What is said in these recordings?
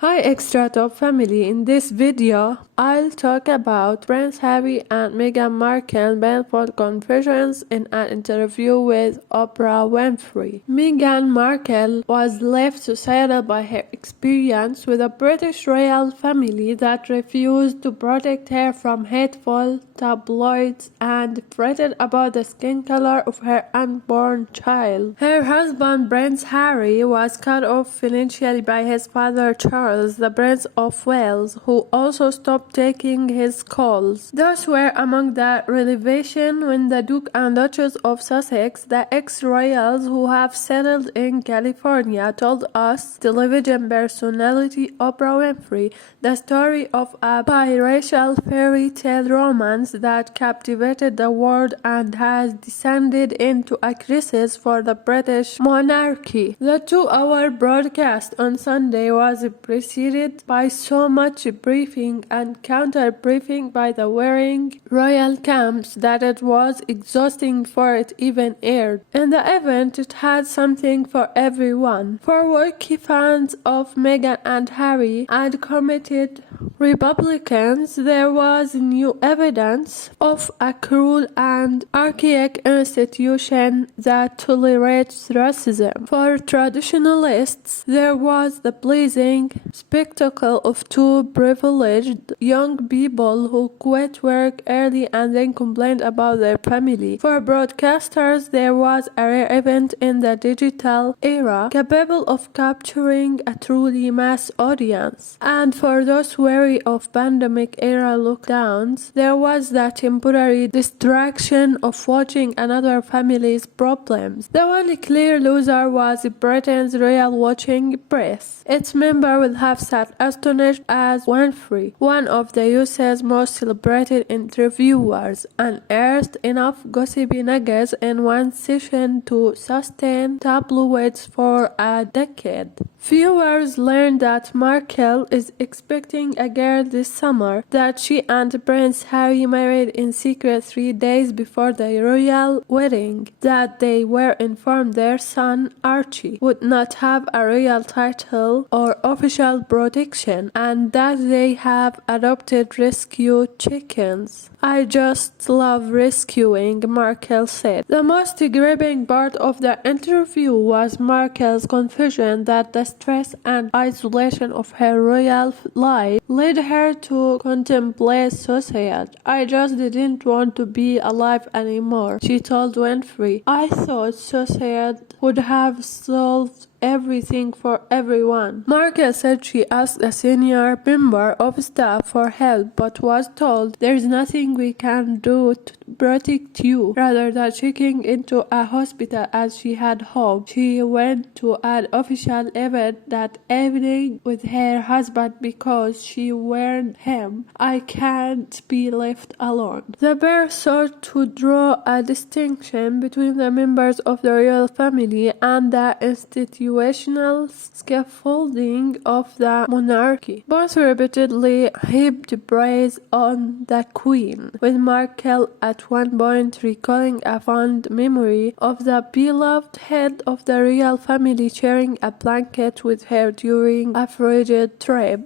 Hi ExtraTop family, in this video I'll talk about Prince Harry and Meghan Markle painful confessions in an interview with Oprah Winfrey. Meghan Markle was left suicidal by her experience with a British royal family that refused to protect her from hateful tabloids and fretted about the skin color of her unborn child. Her husband Prince Harry was cut off financially by his father Charles, the Prince of Wales, who also stopped taking his calls. Those were among the revelation when the Duke and Duchess of Sussex, the ex-royals who have settled in California, told us television personality Oprah Winfrey the story of a biracial fairy tale romance that captivated the world and has descended into a crisis for the British monarchy. The 2-hour broadcast on Sunday was preceded by so much briefing and counter-briefing by the wearing royal camps that it was exhausting before it even aired. In the event, it had something for everyone. For worky fans of Meghan and Harry and committed Republicans, there was new evidence of a cruel and archaic institution that tolerates racism. For traditionalists, there was the blazing spectacle of two privileged young people who quit work early and then complained about their family. For broadcasters, there was a rare event in the digital era capable of capturing a truly mass audience. And for those wary of pandemic-era lockdowns, there was the temporary distraction of watching another family's problems. The only clear loser was Britain's royal watching press. Its member would have sat astonished as Winfrey, one of the UK's most celebrated interviewers, unearthed enough gossipy nuggets in one session to sustain tabloids for a decade. Viewers learned that Markle is expecting a girl this summer, that she and Prince Harry married in secret 3 days before the royal wedding, that they were informed their son, Archie, would not have a royal title or official protection, and that they have adopted rescue chickens. "I just love rescuing," Markle said. The most gripping part of the interview was Markle's confession that the stress and isolation of her royal life led her to contemplate suicide. "I just didn't want to be alive anymore," she told Winfrey. "I thought suicide would have solved everything for everyone." Markle said she asked a senior member of staff for help but was told, "There's nothing we can do to protect you." Rather than checking into a hospital as she had hoped, she went to an official event that evening with her husband because she warned him, "I can't be left alone." The pair sought to draw a distinction between the members of the royal family and the institutional scaffolding of the monarchy. Both repeatedly heaped praise on the Queen, with Markle at one point recalling a fond memory of the beloved head of the royal family sharing a blanket with her during a frigid trip.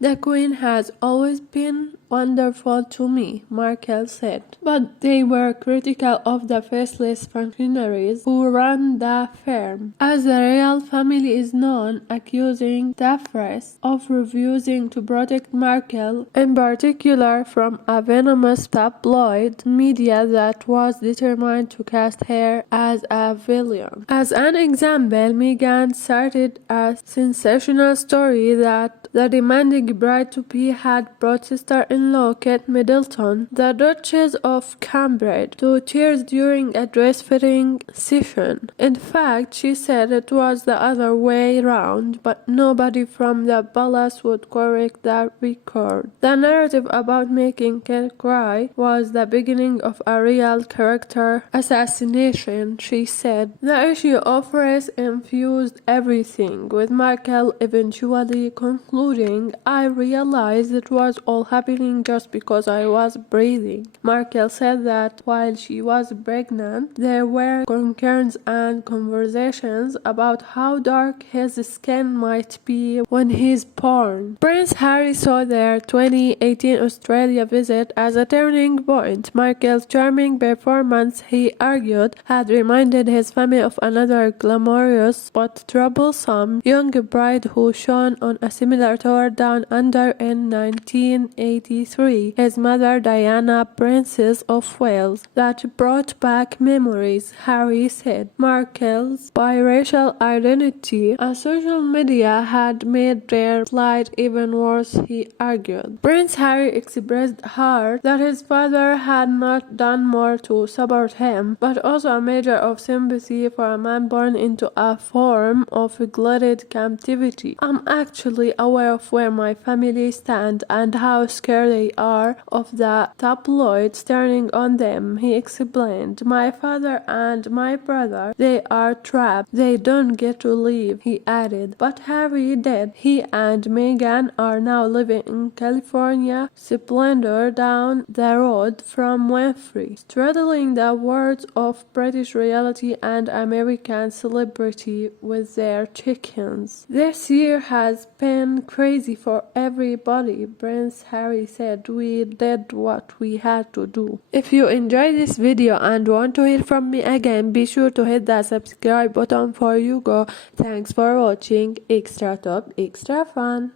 "The Queen has always been wonderful to me," Markle said, but they were critical of the faceless functionaries who ran the firm, as the royal family is known, accusing the press of refusing to protect Markle, in particular from a venomous tabloid media that was determined to cast her as a villain. As an example, Meghan cited a sensational story that the demanding bride-to-be had brought sister-in-law Kate Middleton, the Duchess of Cambridge, to tears during a dress-fitting session. In fact, she said it was the other way round, but nobody from the palace would correct the record. "The narrative about making Kate cry was the beginning of a real character assassination," she said. The issue of race infused everything, with Markle eventually concluding, "I realized it was all happening crying just because I was breathing. Markle said that while she was pregnant, there were concerns and conversations about how dark his skin might be when he's born. Prince Harry saw their 2018 Australia visit as a turning point. Markle's charming performance, he argued, had reminded his family of another glamorous but troublesome young bride who shone on a similar tour down under in 1983, his mother Diana, Princess of Wales. That brought back memories, Harry said. Markle's biracial identity on social media had made their plight even worse, he argued. Prince Harry expressed hurt that his father had not done more to support him, but also a measure of sympathy for a man born into a form of gilded captivity. I'm actually aware of where my family stand and how scared they are of the tabloids turning on them, he explained. My father and my brother, they are trapped. They don't get to leave, he added. But Harry did. He and Meghan are now living in California, splendor down the road from Winfrey, straddling the worlds of British reality and American celebrity with their chickens. This year has been crazy for everybody, Prince Harry said. We did what we had to do. If you enjoyed this video and want to hear from me again, be sure to hit that subscribe button before you go. Thanks for watching. Extra Top, extra fun.